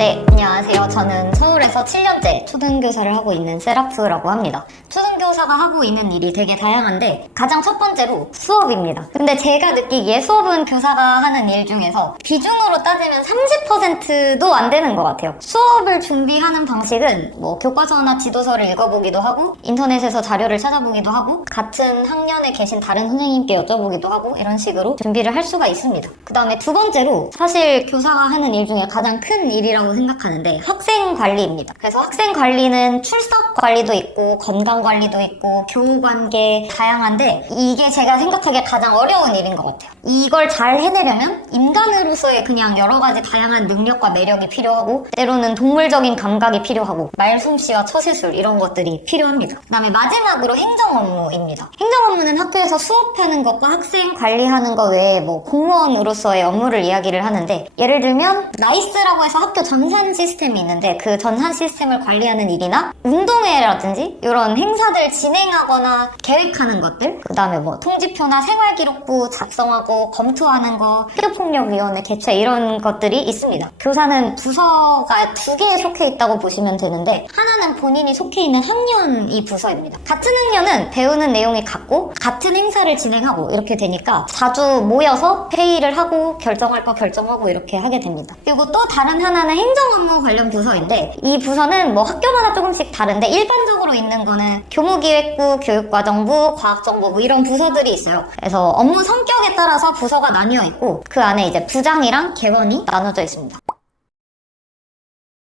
네, 안녕하세요. 저는 서울에서 7년째 초등교사를 하고 있는 세라프라고 합니다. 초등교사가 하고 있는 일이 되게 다양한데 가장 첫 번째로 수업입니다. 근데 제가 느끼기에 수업은 교사가 하는 일 중에서 비중으로 따지면 30%도 안 되는 것 같아요. 수업을 준비하는 방식은 뭐 교과서나 지도서를 읽어보기도 하고 인터넷에서 자료를 찾아보기도 하고 같은 학년에 계신 다른 선생님께 여쭤보기도 하고 이런 식으로 준비를 할 수가 있습니다. 그 다음에 두 번째로 사실 교사가 하는 일 중에 가장 큰 일이라고 생각하는데 학생 관리입니다. 그래서 학생 관리는 출석 관리도 있고 건강 관리도 있고 교우 관계 다양한데 이게 제가 생각하기에 가장 어려운 일인 것 같아요. 이걸 잘 해내려면 인간으로서의 그냥 여러 가지 다양한 능력과 매력이 필요하고 때로는 동물적인 감각이 필요하고 말솜씨와 처세술 이런 것들이 필요합니다. 그 다음에 마지막으로 행정 업무입니다. 행정 업무는 학교에서 수업하는 것과 학생 관리하는 것 외에 뭐 공무원으로서의 업무를 이야기를 하는데 예를 들면 나이스라고 해서 학교 전산 시스템이 있는데 그 전산 시스템을 관리하는 일이나 운동회라든지 이런 행사들 진행하거나 계획하는 것들 그 다음에 뭐 통지표나 생활기록부 작성하고 검토하는 거 학교폭력위원회 개최 이런 것들이 있습니다. 교사는 부서가 두 개에 속해 있다고 보시면 되는데 하나는 본인이 속해 있는 학년이 부서입니다. 같은 학년은 배우는 내용이 같고 같은 행사를 진행하고 이렇게 되니까 자주 모여서 회의를 하고 결정할 거 결정하고 이렇게 하게 됩니다. 그리고 또 다른 하나는 행정업무 관련 부서인데 이 부서는 뭐 학교마다 조금씩 다른데 일반적으로 있는 거는 교무기획부, 교육과정부, 과학정보부 이런 부서들이 있어요. 그래서 업무 성격에 따라서 부서가 나뉘어 있고 그 안에 이제 부장이랑 개원이 나눠져 있습니다.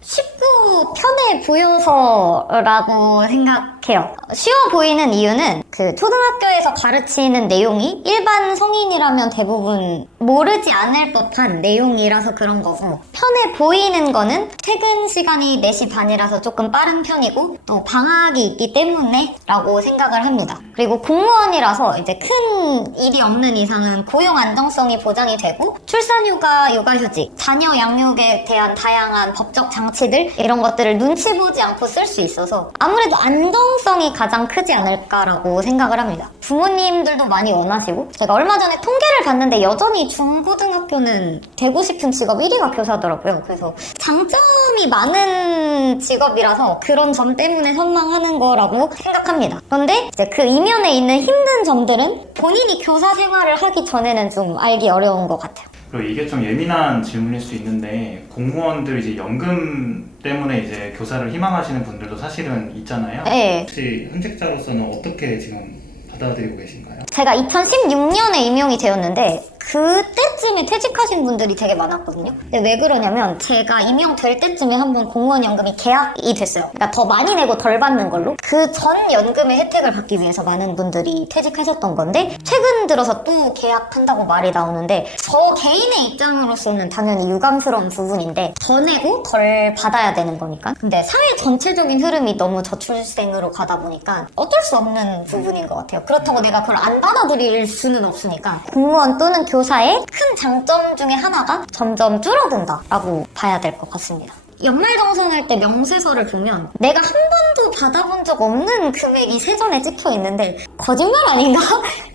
쉽고 편해 보여서라고 생각해요. 쉬워 보이는 이유는 그 초등학교에서 가르치는 내용이 일반 성인이라면 대부분 모르지 않을 법한 내용이라서 그런 거고 편해 보이는 거는 퇴근 시간이 4시 반이라서 조금 빠른 편이고 또 방학이 있기 때문에 라고 생각을 합니다. 그리고 공무원이라서 이제 큰 일이 없는 이상은 고용 안정성이 보장이 되고 출산휴가, 육아휴직, 자녀 양육에 대한 다양한 법적 장치들 이런 것들을 눈치 보지 않고 쓸 수 있어서 아무래도 안정성이 가장 크지 않을까라고 생각을 합니다. 부모님들도 많이 원하시고 제가 얼마 전에 통계를 봤는데 여전히 중고등학교는 되고 싶은 직업 1위가 교사더라고요. 그래서 장점이 많은 직업이라서 그런 점 때문에 선망하는 거라고 생각합니다. 그런데 이제 그 이면에 있는 힘든 점들은 본인이 교사 생활을 하기 전에는 좀 알기 어려운 것 같아요. 그리고 이게 좀 예민한 질문일 수 있는데 공무원들 이제 연금 때문에 이제 교사를 희망하시는 분들도 사실은 있잖아요. 네. 혹시 현직자로서는 어떻게 지금 받아들이고 계신가요? 제가 2016년에 임용이 되었는데 그때쯤에 퇴직하신 분들이 되게 많았거든요. 근데 왜 그러냐면 제가 임용될 때쯤에 한번 공무원 연금이 계약이 됐어요. 그러니까 더 많이 내고 덜 받는 걸로 그 전 연금의 혜택을 받기 위해서 많은 분들이 퇴직하셨던 건데 최근 들어서 또 계약한다고 말이 나오는데 저 개인의 입장으로서는 당연히 유감스러운 부분인데 더 내고 덜 받아야 되는 거니까. 근데 사회 전체적인 흐름이 너무 저출생으로 가다 보니까 어쩔 수 없는 부분인 것 같아요. 그렇다고 내가 그걸 안 받아들일 수는 없으니까 공무원 또는 교사의 큰 장점 중에 하나가 점점 줄어든다라고 봐야 될 것 같습니다. 연말정산할 때 명세서를 보면 내가 한 번도 받아본 적 없는 금액이 세전에 찍혀 있는데 거짓말 아닌가?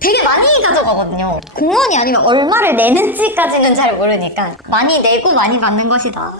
되게 많이 가져가거든요. 공무원이 아니면 얼마를 내는지까지는 잘 모르니까 많이 내고 많이 받는 것이다.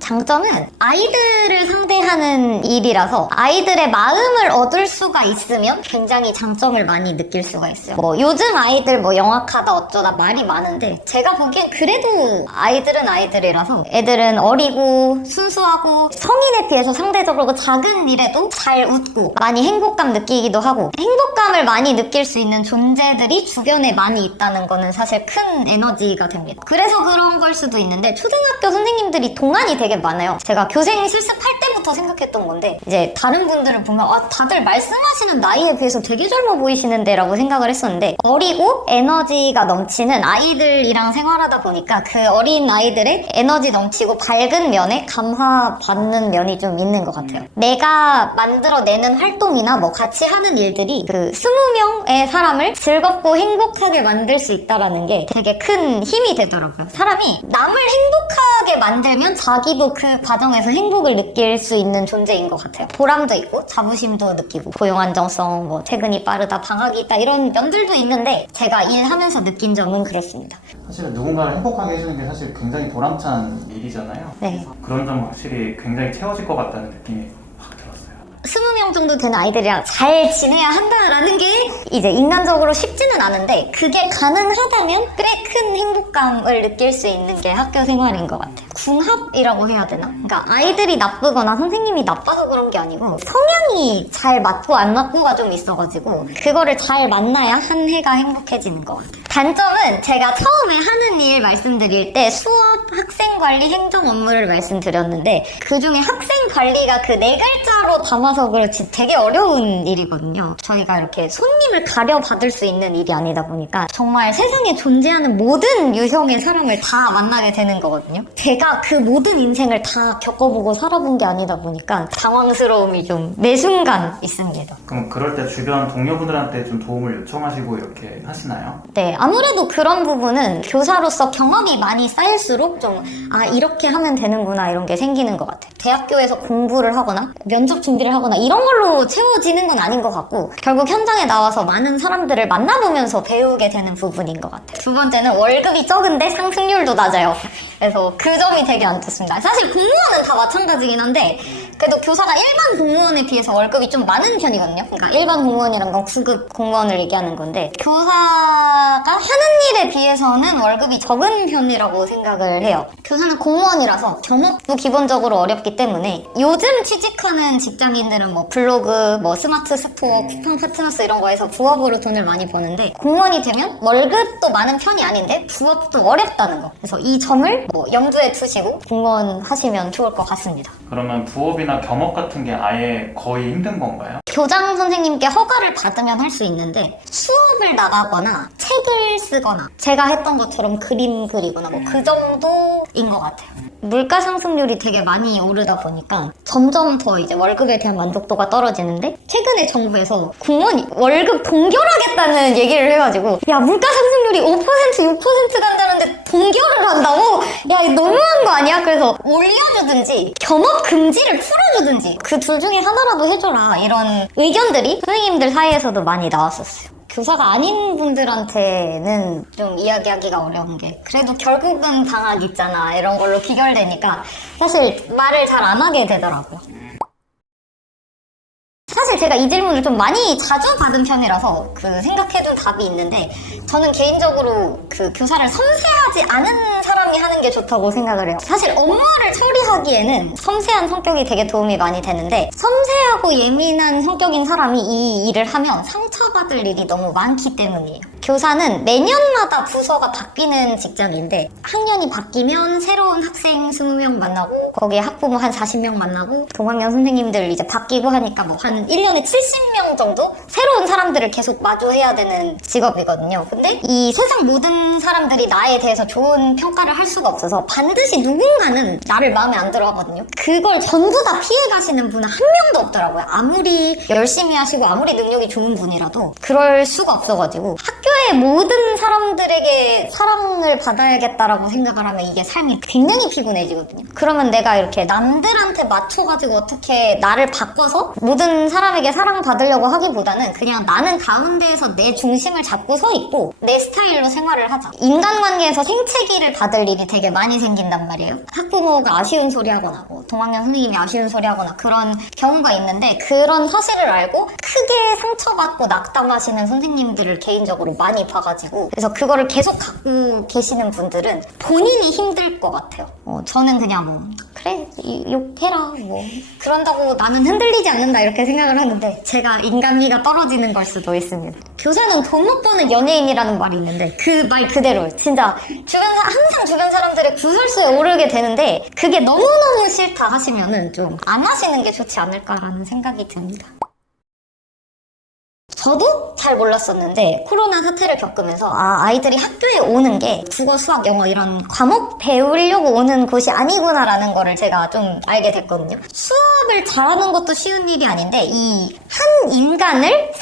장점은 아이들을 상대하는 일이라서 아이들의 마음을 얻을 수가 있으면 굉장히 장점을 많이 느낄 수가 있어요. 뭐 요즘 아이들 뭐 영악하다 어쩌다 말이 많은데 제가 보기엔 그래도 아이들은 아이들이라서 애들은 어리고 순수하고 성인에 비해서 상대적으로 작은 일에도 잘 웃고 많이 행복감 느끼기도 하고 행복감을 많이 느낄 수 있는 존재들이 주변에 많이 있다는 거는 사실 큰 에너지가 됩니다. 그래서 그런 걸 수도 있는데 초등학교 선생님들이 동안이 되게 많아요. 제가 교생 실습할 때부터 생각했던 건데 이제 다른 분들을 보면 다들 말씀하시는 나이에 비해서 되게 젊어 보이시는데 라고 생각을 했었는데 어리고 에너지가 넘치는 아이들이랑 생활하다 보니까 그 어린 아이들의 에너지 넘치고 밝은 면에 감화받는 면이 좀 있는 것 같아요. 내가 만들어내는 활동이나 뭐 같이 하는 일들이 그 20명의 사람을 즐겁고 행복하게 만들 수 있다라는 게 되게 큰 힘이 되더라고요. 사람이 남을 행복하게 만들면 자기도 저도 그 과정에서 행복을 느낄 수 있는 존재인 것 같아요. 보람도 있고 자부심도 느끼고 고용 안정성, 뭐 퇴근이 빠르다, 방학이 있다 이런 면들도 있는데 제가 일하면서 느낀 점은 그렇습니다. 사실은 누군가를 행복하게 해주는 게 사실 굉장히 보람찬 일이잖아요. 네. 그런 점은 확실히 굉장히 채워질 것 같다는 느낌이 확 들었어요. 20명 정도 되는 아이들이랑 잘 지내야 한다라는 게 이제 인간적으로 쉽지는 않은데 그게 가능하다면 꽤 큰 행복감을 느낄 수 있는 게 학교 생활인 것 같아요. 궁합이라고 해야 되나? 그러니까 아이들이 나쁘거나 선생님이 나빠서 그런 게 아니고 성향이 잘 맞고 안 맞고가 좀 있어가지고 그거를 잘 만나야 한 해가 행복해지는 것 같아요. 단점은 제가 처음에 하는 일 말씀드릴 때 수업, 학생관리, 행정 업무를 말씀드렸는데 그중에 학생관리가 그 네 글자로 담아서 그렇지 되게 어려운 일이거든요. 저희가 이렇게 손님을 가려받을 수 있는 일이 아니다 보니까 정말 세상에 존재하는 모든 유형의 사람을 다 만나게 되는 거거든요. 제가 그 모든 인생을 다 겪어보고 살아본 게 아니다 보니까 당황스러움이 좀 매 순간 있습니다. 그럼 그럴 때 주변 동료분들한테 좀 도움을 요청하시고 이렇게 하시나요? 네, 아무래도 그런 부분은 교사로서 경험이 많이 쌓일수록 좀 이렇게 하면 되는구나 이런 게 생기는 것 같아요. 대학교에서 공부를 하거나 면접 준비를 하거나 이런 걸로 채워지는 건 아닌 것 같고 결국 현장에 나와서 많은 사람들을 만나보면서 배우게 되는 부분인 것 같아요. 두 번째는 월급이 적은데 상승률도 낮아요. 그래서 그 점이 되게 안 좋습니다. 사실 공무원은 다 마찬가지긴 한데 그래도 교사가 일반 공무원에 비해서 월급이 좀 많은 편이거든요. 그러니까 일반 공무원이란 건 9급 공무원을 얘기하는 건데 교사가 하는 일에 비해서는 월급이 적은 편이라고 생각을 해요. 교사는 공무원이라서 겸업도 기본적으로 어렵기 때문에 요즘 취직하는 직장인들은 뭐 블로그, 뭐 스마트 스토어, 쿠팡 파트너스 이런 거에서 부업으로 돈을 많이 버는데 공무원이 되면 월급도 많은 편이 아닌데 부업도 어렵다는 거. 그래서 이 점을 뭐 염두에 두시고 공무원 하시면 좋을 것 같습니다. 그러면 부업이나 겸업 같은 게 아예 거의 힘든 건가요? 교장 선생님께 허가를 받으면 할 수 있는데 수업을 나가거나 책을 쓰거나 제가 했던 것처럼 그림 그리거나 뭐 그 정도인 것 같아요. 물가 상승률이 되게 많이 오르다 보니까 점점 더 이제 월급에 대한 만족도가 떨어지는데 최근에 정부에서 공무원 월급 동결하겠다는 얘기를 해가지고 야 물가 상승률이 5% 6% 간다는데 동결을 한다고? 야 이거 너무한 거 아니야? 그래서 올려주든지 겸업 금지를 풀어주든지 그 둘 중에 하나라도 해줘라 이런 의견들이 선생님들 사이에서도 많이 나왔었어요. 교사가 아닌 분들한테는 좀 이야기하기가 어려운 게 그래도 결국은 방학 있잖아 이런 걸로 귀결되니까 사실 말을 잘 안 하게 되더라고요. 사실 제가 이 질문을 좀 많이 자주 받은 편이라서 그 생각해둔 답이 있는데 저는 개인적으로 그 교사를 섬세하지 않은 사람이 하는 게 좋다고 생각을 해요. 사실 업무를 처리하기에는 섬세한 성격이 되게 도움이 많이 되는데 섬세하고 예민한 성격인 사람이 이 일을 하면 상처받을 일이 너무 많기 때문이에요. 교사는 매년마다 부서가 바뀌는 직장인데 학년이 바뀌면 새로운 학생 20명 만나고 거기에 학부모 한 40명 만나고 동학년 선생님들 이제 바뀌고 하니까 뭐 한 1년에 70명 정도 새로운 사람들을 계속 마주해야 되는 직업이거든요. 근데 이 세상 모든 사람들이 나에 대해서 좋은 평가를 할 수가 없어서 반드시 누군가는 나를 마음에 안 들어 하거든요. 그걸 전부 다 피해 가시는 분은 한 명도 없더라고요. 아무리 열심히 하시고 아무리 능력이 좋은 분이라도 그럴 수가 없어가지고 학교의 모든 사람들에게 사랑을 받아야겠다라고 생각을 하면 이게 삶이 굉장히 피곤해지거든요. 그러면 내가 이렇게 남들한테 맞춰가지고 어떻게 나를 바꿔서 모든 사람에게 사랑받으려고 하기보다는 그냥 나는 가운데에서 내 중심을 잡고 서 있고 내 스타일로 생활을 하자. 인간관계에서 생채기를 받을 일이 되게 많이 생긴단 말이에요. 학부모가 아쉬운 소리 하거나 뭐 동학년 선생님이 아쉬운 소리 하거나 그런 경우가 있는데 그런 사실을 알고 크게 상처받고 낙담하시는 선생님들을 개인적으로 많이 봐가지고 그래서 그거를 계속 갖고 계시는 분들은 본인이 힘들 것 같아요. 저는 그냥 뭐 그래 욕해라 뭐 그런다고 나는 흔들리지 않는다 이렇게 생각을 하는데 제가 인간미가 떨어지는 걸 수도 있습니다. 교사는 돈 못 버는 연예인이라는 말이 있는데 그 말 그대로 진짜 항상 주변 사람들의 구설수에 오르게 되는데 그게 너무너무 싫다 하시면은 좀 안 하시는 게 좋지 않을까라는 생각이 듭니다. 저도 잘 몰랐었는데 코로나 사태를 겪으면서 아이들이 학교에 오는 게 국어, 수학, 영어 이런 과목 배우려고 오는 곳이 아니구나라는 거를 제가 좀 알게 됐거든요. 수업을 잘하는 것도 쉬운 일이 아닌데 이 한 인간을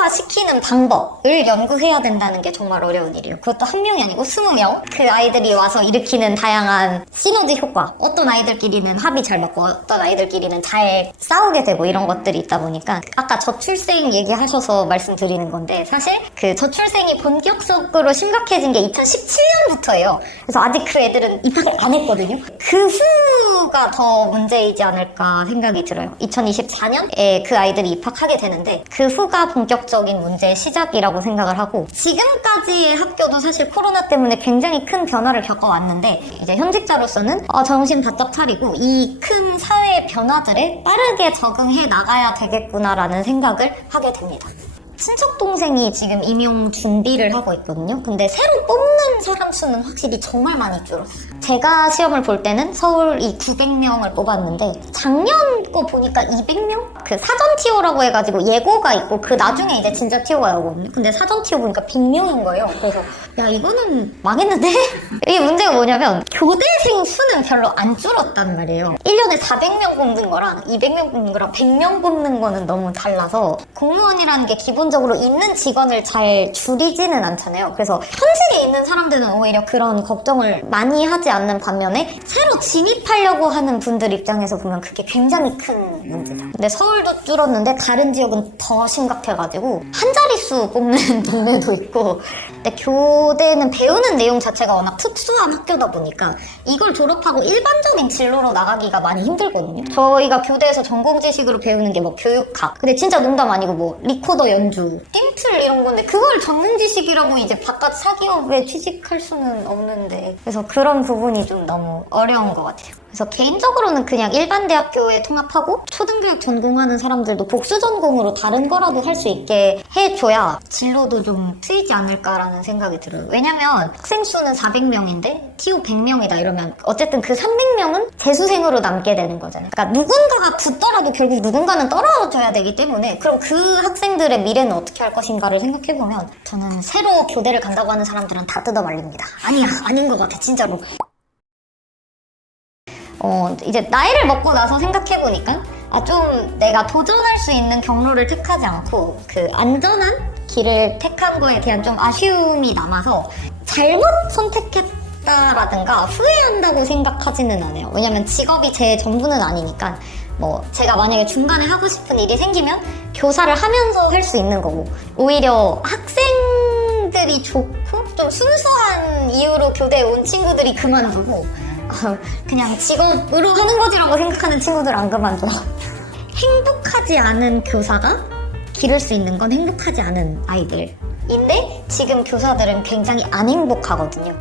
실용화시키는 방법을 연구해야 된다는 게 정말 어려운 일이에요. 그것도 한 명이 아니고 20명. 그 아이들이 와서 일으키는 다양한 시너지 효과. 어떤 아이들끼리는 합이 잘 맞고 어떤 아이들끼리는 잘 싸우게 되고 이런 것들이 있다 보니까 아까 저출생 얘기하셔서 말씀드리는 건데 사실 그 저출생이 본격적으로 심각해진 게 2017년부터예요. 그래서 아직 그 애들은 입학을 안 했거든요. 그 후가 더 문제이지 않을까 생각이 들어요. 2024년에 그 아이들이 입학하게 되는데 그 후가 본격적인 문제의 시작이라고 생각을 하고 지금까지의 학교도 사실 코로나 때문에 굉장히 큰 변화를 겪어왔는데 이제 현직자로서는 정신 바짝 차리고 이 큰 사회 변화들에 빠르게 적응해 나가야 되겠구나라는 생각을 하게 됩니다. 친척 동생이 지금 임용 준비를 하고 있거든요. 근데 새로 뽑는 사람 수는 확실히 정말 많이 줄었어요. 제가 시험을 볼 때는 서울이 900명을 뽑았는데 작년 거 보니까 200명? 그 사전 티오라고 해가지고 예고가 있고 그 나중에 이제 진짜 티오가 나오거든요. 근데 사전 티오 보니까 100명인 거예요. 그래서 야 이거는 망했는데? 이게 문제가 뭐냐면 교대생 수는 별로 안 줄었단 말이에요. 1년에 400명 뽑는 거랑 200명 뽑는 거랑 100명 뽑는 거는 너무 달라서 공무원이라는 게 기본적으로 있는 직원을 잘 줄이지는 않잖아요. 그래서 현직에 있는 사람들은 오히려 그런 걱정을 많이 하지 않는 반면에 새로 진입하려고 하는 분들 입장에서 보면 그게 굉장히 큰 문제다. 근데 서울도 줄었는데 다른 지역은 더 심각해가지고 한 자릿수 뽑는 동네도 있고 근데 교대는 배우는 내용 자체가 워낙 특수한 학교다 보니까 이걸 졸업하고 일반적인 진로로 나가기가 많이 힘들거든요. 저희가 교대에서 전공 지식으로 배우는 게 뭐 교육학 근데 진짜 농담 아니고 뭐 리코더 연주 띵틀 이런 건데 그걸 전공 지식이라고 이제 바깥 사기업에 취직할 수는 없는데 그래서 그런 부분이 좀 너무 어려운 것 같아요. 그래서 개인적으로는 그냥 일반 대학교에 통합하고 초등교육 전공하는 사람들도 복수 전공으로 다른 거라도 할 수 있게 해줘야 진로도 좀 트이지 않을까라는 생각이 들어요. 왜냐면 학생 수는 400명인데 TO 100명이다 이러면 어쨌든 그 300명은 재수생으로 남게 되는 거잖아요. 그러니까 누군가가 붙더라도 결국 누군가는 떨어져야 되기 때문에 그럼 그 학생들의 미래는 어떻게 할 것인가를 생각해보면 저는 새로 교대를 간다고 하는 사람들은 다 뜯어 말립니다. 아니야 아닌 것 같아 진짜로. 이제 나이를 먹고 나서 생각해보니까 좀 내가 도전할 수 있는 경로를 택하지 않고 그 안전한 길을 택한 거에 대한 좀 아쉬움이 남아서 잘못 선택했다라든가 후회한다고 생각하지는 않아요. 왜냐면 직업이 제 전부는 아니니까 뭐 제가 만약에 중간에 하고 싶은 일이 생기면 교사를 하면서 할 수 있는 거고 오히려 학생들이 좋고 좀 순수한 이유로 교대에 온 친구들이 그만두고 그냥 직업으로 하는 거지라고 생각하는 친구들 안 그만둬. 행복하지 않은 교사가 기를 수 있는 건 행복하지 않은 아이들인데 지금 교사들은 굉장히 안 행복하거든요.